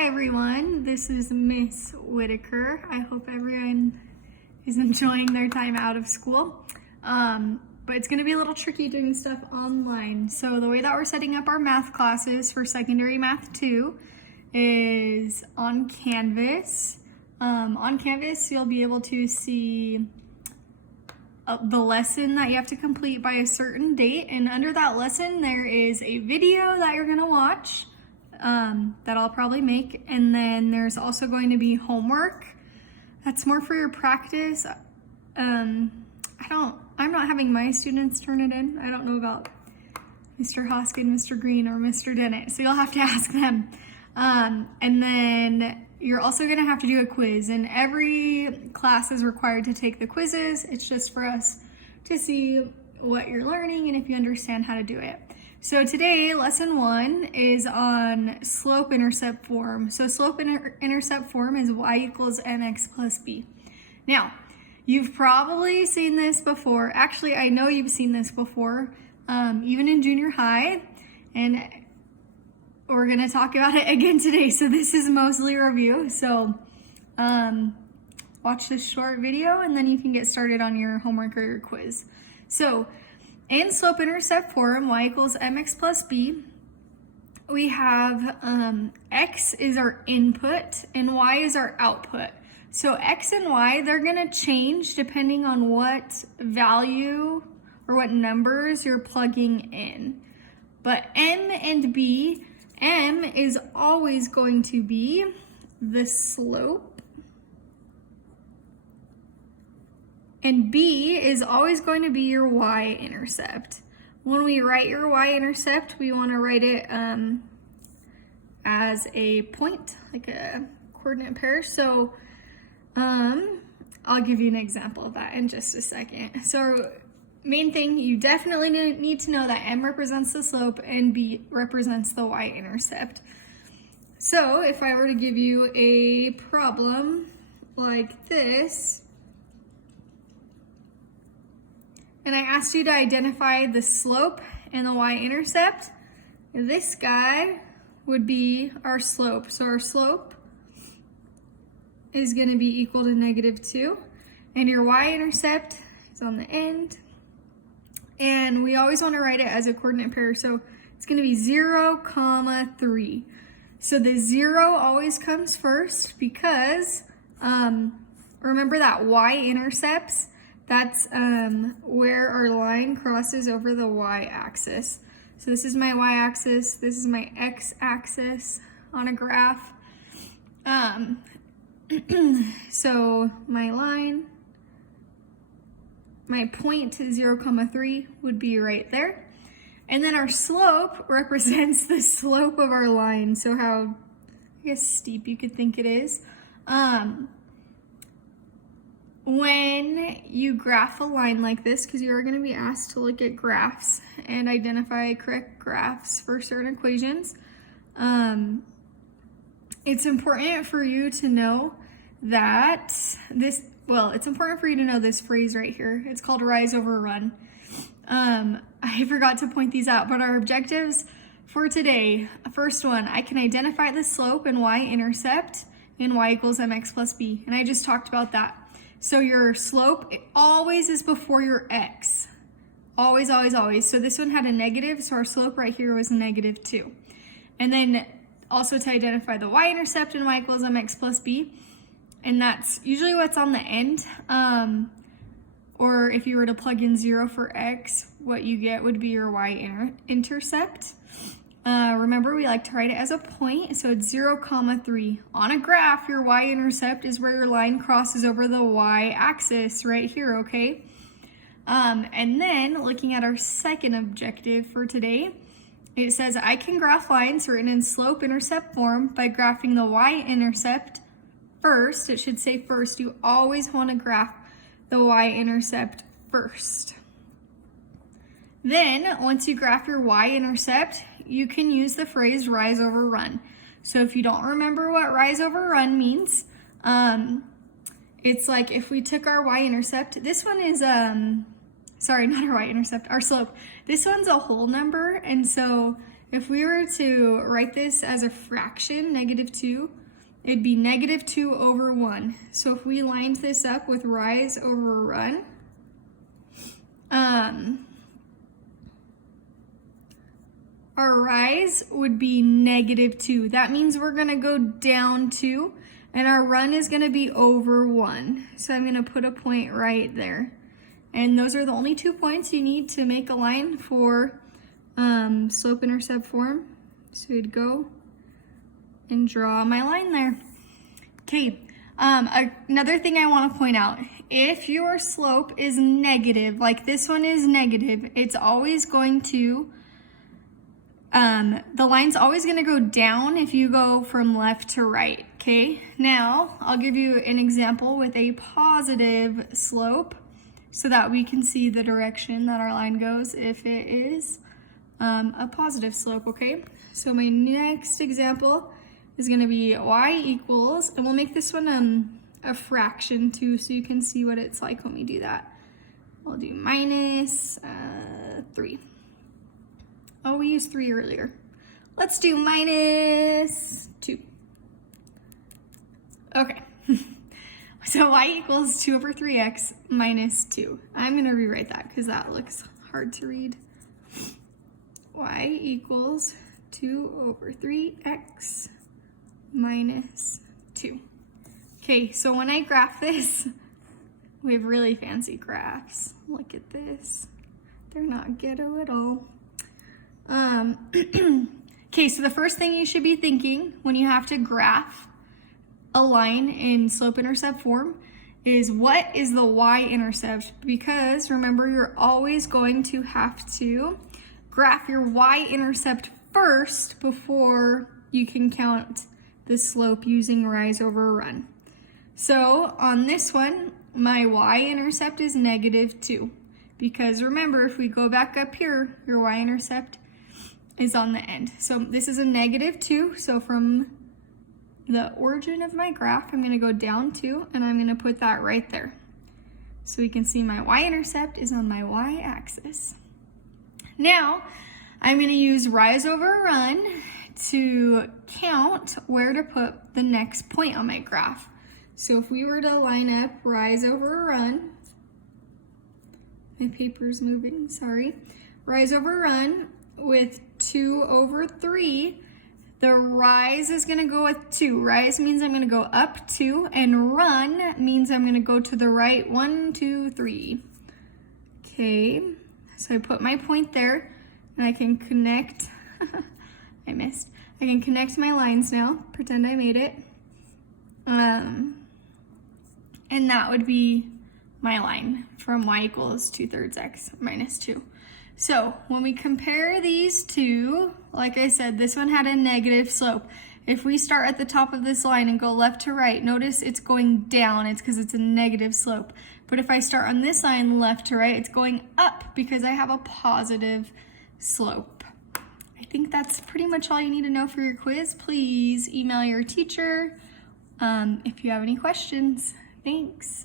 Hi everyone, this is Miss Whitaker. I hope everyone is enjoying their time out of school. But it's gonna be a little tricky doing stuff online. So the way that we're setting up our math classes for secondary math 2 is on Canvas. On Canvas, you'll be able to see the lesson that you have to complete by a certain date. And under that lesson, there is a video that you're gonna watch that I'll probably make. And then there's also going to be homework. That's more for your practice. I'm not having my students turn it in. I don't know about Mr. Hoskin, Mr. Green, or Mr. Dennett, so you'll have to ask them. And then you're also gonna have to do a quiz, and every class is required to take the quizzes. It's just for us to see what you're learning and if you understand how to do it. So today, lesson 1 is on slope-intercept form. So slope-intercept form is y equals mx plus b. Now, you've probably seen this before. Actually, I know you've seen this before, even in junior high, and we're gonna talk about it again today. So this is mostly a review. So watch this short video and then you can get started on your homework or your quiz. So in slope-intercept form, y equals mx plus b, we have x is our input and y is our output. So x and y, they're gonna change depending on what value or what numbers you're plugging in. But m and b, m is always going to be the slope, and b is always going to be your y-intercept. When we write your y-intercept, we want to write it as a point, like a coordinate pair. So I'll give you an example of that in just a second. So main thing, you definitely need to know that m represents the slope and b represents the y-intercept. So if I were to give you a problem like this, and I asked you to identify the slope and the y-intercept, this guy would be our slope. So our slope is going to be equal to -2, and your y-intercept is on the end. And we always want to write it as a coordinate pair, so it's going to be 0, 3. So the 0 always comes first because remember that y-intercepts, that's where our line crosses over the y-axis. So this is my y-axis, this is my x-axis on a graph. So my line, my point 0, 3 would be right there. And then our slope represents the slope of our line. So how, I guess, steep you could think it is. When you graph a line like this, because you are going to be asked to look at graphs and identify correct graphs for certain equations, it's important for you to know that it's important for you to know this phrase right here. It's called rise over run. I forgot to point these out, but our objectives for today, first one, I can identify the slope and y-intercept in y equals mx plus b, and I just talked about that. So your slope, it always is before your x. Always, always, always. So this one had a negative, so our slope right here was -2. And then also to identify the y-intercept in y equals mx plus b, and that's usually what's on the end. Or if you were to plug in 0 for x, what you get would be your y-intercept. Remember, we like to write it as a point, so it's 0, 3. On a graph, your y-intercept is where your line crosses over the y-axis right here, okay? And then, looking at our second objective for today, it says, I can graph lines written in slope-intercept form by graphing the y-intercept first. It should say first. You always want to graph the y-intercept first. Then, once you graph your y-intercept, you can use the phrase rise over run. So if you don't remember what rise over run means, it's like if we took our y-intercept, this one is, sorry, not our y-intercept, our slope. This one's a whole number, and so if we were to write this as a fraction, -2, it'd be -2 over 1. So if we lined this up with rise over run, our rise would be -2. That means we're gonna go down 2, and our run is gonna be over 1. So I'm gonna put a point right there. And those are the only 2 points you need to make a line for slope-intercept form. So we'd go and draw my line there. Okay, another thing I want to point out, if your slope is negative, like this one is negative, it's always going to, the line's always going to go down if you go from left to right, okay? Now, I'll give you an example with a positive slope so that we can see the direction that our line goes if it is a positive slope, okay? So my next example is gonna be y equals, and we'll make this one a fraction too, so you can see what it's like when we do that. We'll do minus 3. Oh, we used 3 earlier. Let's do minus 2. Okay. So y equals 2 over 3x minus 2. I'm gonna rewrite that because that looks hard to read. Y equals 2 over 3x minus 2. Okay, so when I graph this, we have really fancy graphs. Look at this. They're not ghetto at all. Okay, so the first thing you should be thinking when you have to graph a line in slope-intercept form is, what is the y-intercept? Because remember, you're always going to have to graph your y-intercept first before you can count the slope using rise over run. So on this one, my y-intercept is -2. Because remember, if we go back up here, your y-intercept is on the end. So this is a -2. So from the origin of my graph, I'm gonna go down 2, and I'm gonna put that right there. So we can see my y-intercept is on my y-axis. Now, I'm gonna use rise over run to count where to put the next point on my graph. So if we were to line up rise over run, my paper's moving, sorry. Rise over run with 2 over 3, the rise is gonna go with 2. Rise means I'm gonna go up 2, and run means I'm gonna go to the right 1, 2, 3. Okay, so I put my point there, and I can connect, I missed. I can connect my lines now, pretend I made it. And that would be my line from y equals 2/3 x minus 2. So when we compare these two, like I said, this one had a negative slope. If we start at the top of this line and go left to right, notice it's going down. It's because it's a negative slope. But if I start on this line left to right, it's going up because I have a positive slope. I think that's pretty much all you need to know for your quiz. Please email your teacher if you have any questions. Thanks.